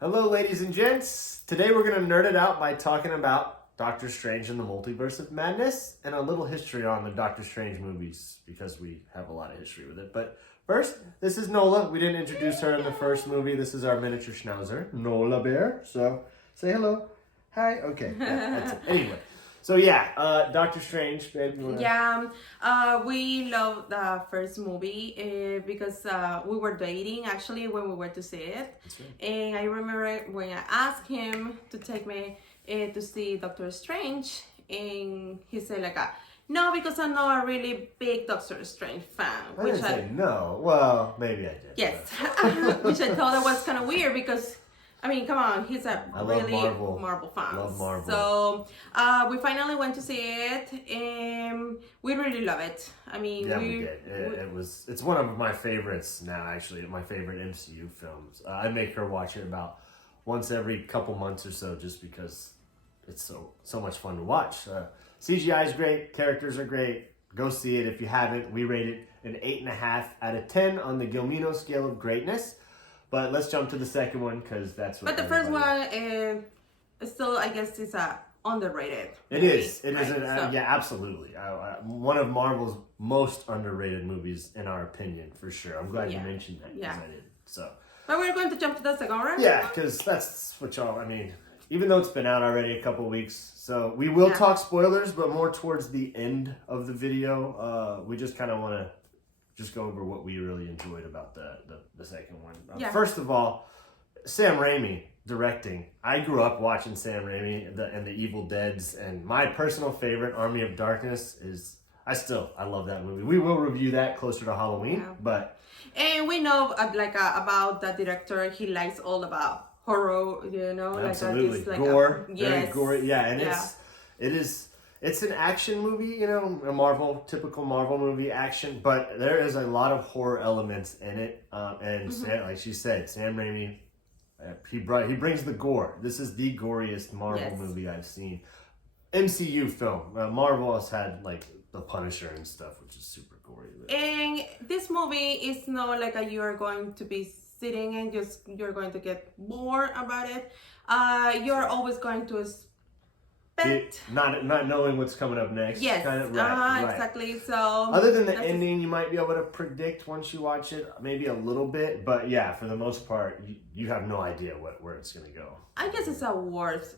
Hello, ladies and gents. Today we're going to nerd it out by talking about Doctor Strange and the Multiverse of Madness and a little history on the Doctor Strange movies because we have a lot of history with it. But first, this is Nola. We didn't introduce her in the first movie. This is our miniature schnauzer, Nola Bear. So say hello. Hi. Okay. Yeah, that's it. Anyway. So yeah, Doctor Strange, babe. We loved the first movie because we were dating actually when we were to see it. That's right. And I remember when I asked him to take me to see Doctor Strange, and he said no, because I'm not a really big Doctor Strange fan. I didn't say no. Well, maybe I did. Yes, which I thought that was kind of weird because. I mean, come on, he's a really Marvel fan. Love Marvel. So we finally went to see it, and we really love it. I mean, yeah, we did. It's one of my favorites now. Actually, my favorite MCU films. I make her watch it about once every couple months or so, just because it's so much fun to watch. CGI is great. Characters are great. Go see it if you haven't. We rate it an 8.5 out of 10 on the Gilmino scale of greatness. But let's jump to the second one because that's what. But the first one still, I guess, is underrated. It is. It right? is. Yeah, absolutely. One of Marvel's most underrated movies, in our opinion, for sure. I'm glad you mentioned that because I did. So. But we're going to jump to the second, right? Yeah, because that's what y'all. I mean, even though it's been out already a couple weeks, so we will talk spoilers, but more towards the end of the video. We just kind of want to. Just go over what we really enjoyed about the second one. First of all, Sam Raimi directing. I grew up watching Sam Raimi and the Evil Deads, and my personal favorite, Army of Darkness, is I love that movie. We will review that closer to Halloween, but and we know about the director. He likes all about horror, absolutely gore, very gory, and It's an action movie, a typical Marvel movie action, but there is a lot of horror elements in it. Sam, like she said, Sam Raimi, he brings the gore. This is the goriest Marvel movie I've seen. MCU film. Marvel has had like The Punisher and stuff, which is super gory. And this movie is not like you're going to be sitting and you're going to get bored about it. You're always going to not knowing what's coming up next. Yes, kind of, right. Exactly. So other than the ending, you might be able to predict once you watch it, maybe a little bit. But yeah, for the most part, you have no idea where it's going to go. I guess it's worth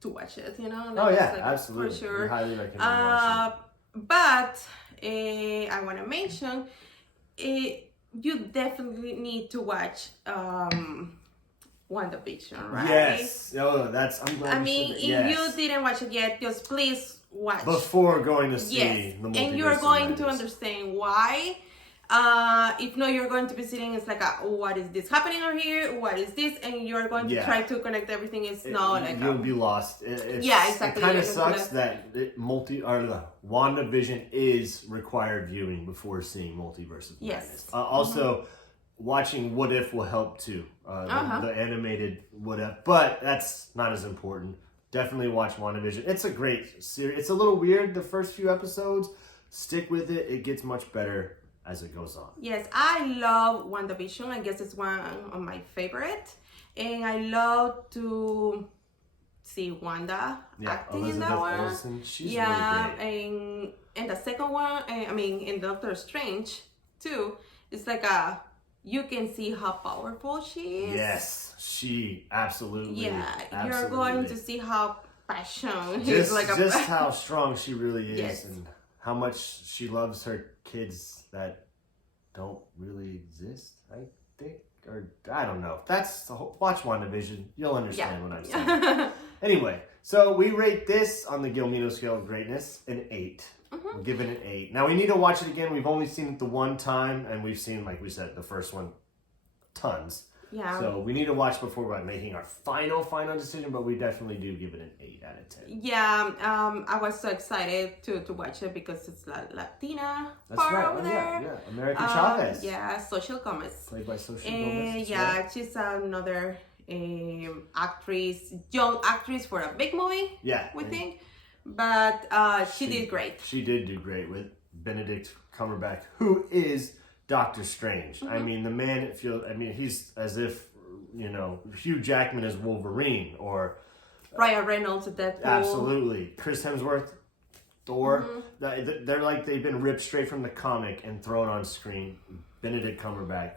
to watch it. Absolutely, for sure. We highly recommend watching it. But I want to mention, you definitely need to watch. WandaVision, right? Yes. Oh, I'm glad. I mean, if you didn't watch it yet, just please watch before going to see the Multiverse. And you're going to understand why. If not, you're going to be sitting. It's what is this happening over here? What is this? And you're going to try to connect everything. You'll be lost. Exactly. It kind of sucks that WandaVision is required viewing before seeing Multiverse of Madness. Also. Watching What If will help too. The animated What If, but that's not as important. Definitely watch WandaVision. It's a great series. It's a little weird the first few episodes. Stick with it. It gets much better as it goes on. Yes, I love WandaVision. I guess it's one of my favorite, and I love to see Wanda acting in that one. Olsen, she's really great. And the second one, in Doctor Strange too. It's you can see how powerful she is. Yes, she absolutely. Yeah, you're going to see how passionate. Just how strong she really is, and how much she loves her kids that don't really exist. I think, or I don't know. Watch WandaVision. You'll understand what I'm saying. Anyway, so we rate this on the Gilmino scale of greatness an 8. We're giving it 8. Now we need to watch it again. We've only seen it the one time, and we've seen, like we said, the first one tons. Yeah. So we need to watch before we're making our final decision, but we definitely do give it an 8 out of 10. Yeah. I was so excited to watch it because it's Latina over there. Yeah. American Chavez. Yeah. Social Gomez. Played by Social Gomez. Yeah, she's another young actress for a big movie. Yeah. We think. But she did great. She did do great with Benedict Cumberbatch, who is Doctor Strange. I mean, the man, he's as if you know, Hugh Jackman as Wolverine, or Ryan Reynolds at Deadpool. absolutely Chris Hemsworth, Thor. They're like they've been ripped straight from the comic and thrown on screen. Benedict Cumberbatch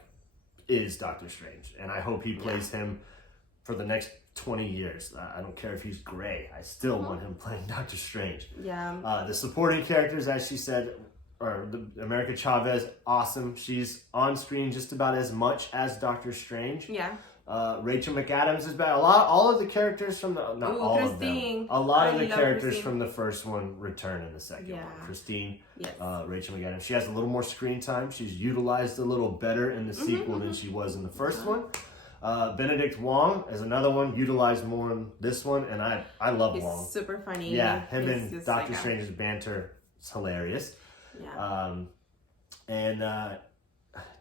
is Doctor Strange, and I hope he plays him for the next 20 years. I don't care if he's gray. I still want him playing Doctor Strange. Yeah. The supporting characters, as she said, are America Chavez, awesome. She's on screen just about as much as Doctor Strange. Yeah. Rachel McAdams is bad. All of the characters from the not all Christine. of them. A lot of the characters Christine. from the first one return in the second one. Christine, yes. Rachel McAdams. She has a little more screen time. She's utilized a little better in the sequel than she was in the first one. Benedict Wong is another one utilized more in this one, and I love He's Wong. super funny. Yeah, him He's and Doctor Strange's banter is hilarious. Yeah. And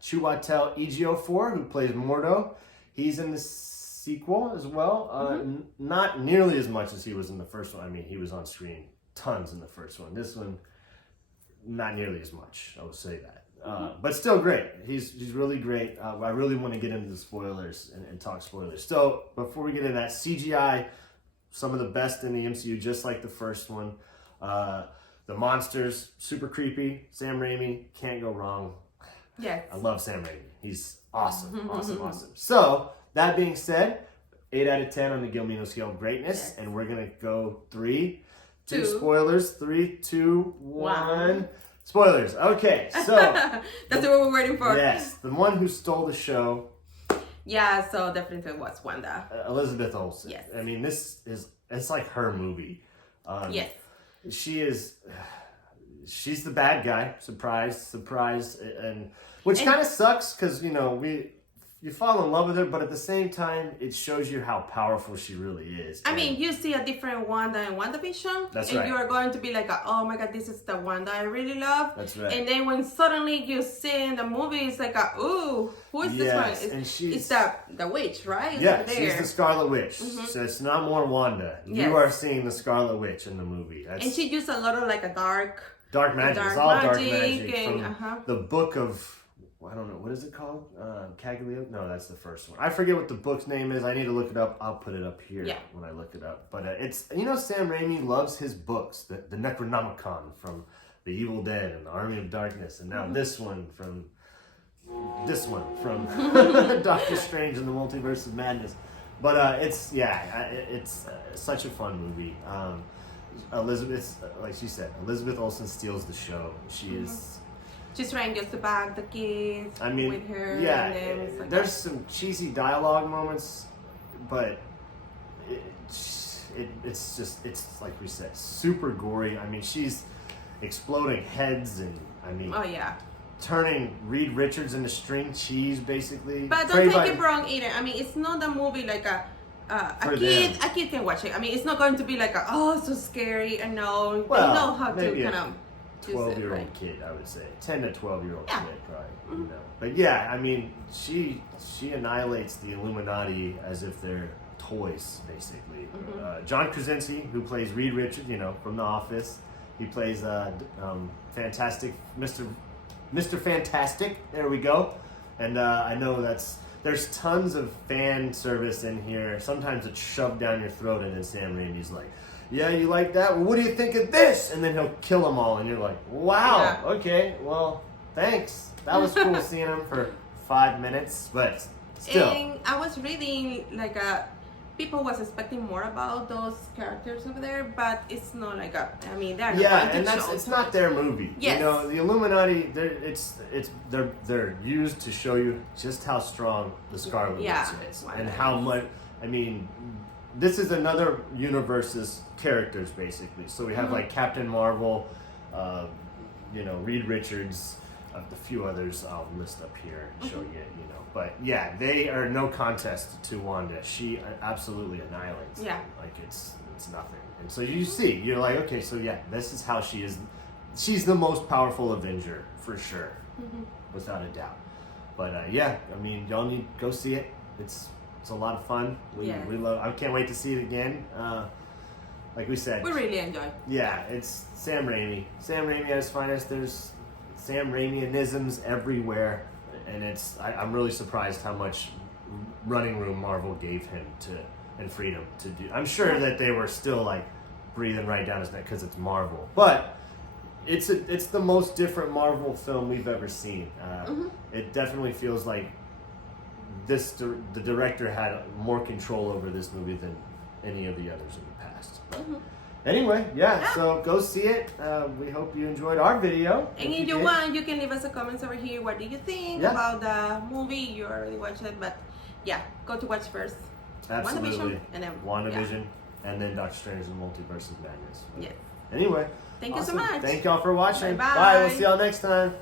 Chiwetel Ejiofor, who plays Mordo, he's in the sequel as well. Not nearly as much as he was in the first one. I mean, he was on screen tons in the first one. This one, not nearly as much. I would say that. But still great. He's really great. I really want to get into the spoilers and talk spoilers. So before we get into that, CGI, some of the best in the MCU, just like the first one. The monsters, super creepy. Sam Raimi, can't go wrong. Yes. I love Sam Raimi. He's awesome, awesome. So, that being said, 8 out of 10 on the Gilmino scale of greatness. Yes. And we're going to go 3, 2 Two. spoilers. 3, 2, 1. One. Spoilers. Okay, so. That's what we're waiting for. Yes, the one who stole the show. Yeah, so definitely was Wanda. Elizabeth Olsen. Yes. I mean, it's like her movie. Yes. She's the bad guy. Surprise, and which kind of sucks because you fall in love with her, but at the same time, it shows you how powerful she really is. I mean, you see a different Wanda in WandaVision, That's and right. you're going to be like, oh my god, this is the Wanda I really love. That's right. And then when suddenly you see in the movie, it's like, ooh, who is this one? It's the witch, right? Yeah, It's she's the Scarlet Witch. So it's not more Wanda. Yes. You are seeing the Scarlet Witch in the movie. And she used a lot of like a dark magic. It's all dark magic. And, from the book of, I don't know, what is it called? Caglio? No, that's the first one. I forget what the book's name is. I need to look it up. I'll put it up here when I look it up. But it's, Sam Raimi loves his books. The Necronomicon from The Evil Dead and The Army of Darkness. And now this one from Doctor Strange and the Multiverse of Madness. But it's such a fun movie. Elizabeth, like she said, Elizabeth Olsen steals the show. She is... She's trying just to bag the kids with her. Yeah, and then it's like there's some cheesy dialogue moments, but it's like we said, super gory. I mean, she's exploding heads and oh yeah, turning Reed Richards into string cheese, basically. But don't take it wrong either. I mean, it's not a movie like a kid can watch it. I mean, it's not going to be like so scary. And no, they know how to kind of 12-year-old kid, I would say. 10 to 12-year-old kid, probably. Mm-hmm. But yeah, I mean, she annihilates the Illuminati as if they're toys, basically. John Krasinski, who plays Reed Richards, from The Office. He plays Fantastic, Mr. Fantastic. There we go. And I know there's tons of fan service in here. Sometimes it's shoved down your throat, and then Sam Raimi's like, yeah, you like that? Well, what do you think of this? And then he'll kill them all, and you're like, wow, okay, well, thanks. That was cool seeing him for 5 minutes, but still. And I was reading, people was expecting more about those characters over there, but it's not like they're not and it's not their movie. Yes. The Illuminati, they're used to show you just how strong the Scarlet Witch is, and how much. I mean, this is another universe's characters, basically. So we have like Captain Marvel, Reed Richards, a few others I'll list up here and show you, But yeah, they are no contest to Wanda. She absolutely annihilates them. Like it's nothing. And so you're like, okay, so yeah, this is how she is. She's the most powerful Avenger for sure, without a doubt. But y'all need to go see it. It's a lot of fun. We love. I can't wait to see it again. Like we said, we really enjoy. Yeah, it's Sam Raimi. Sam Raimi at his finest. There's Sam Raimianisms everywhere, and I'm really surprised how much running room Marvel gave him and freedom to do. I'm sure that they were still like breathing right down his neck because it's Marvel, but it's the most different Marvel film we've ever seen. It definitely feels like the director had more control over this movie than any of the others in the past. Anyway, so go see it. We hope you enjoyed our video. And if you want, you can leave us a comments over here. What do you think about the movie? You already watched it, but yeah, go to watch first. Absolutely. WandaVision, and then Doctor Strange and Multiverse of Madness. Yes. Anyway. Thank you so much. Thank y'all for watching. Bye-bye. Bye. We'll see y'all next time.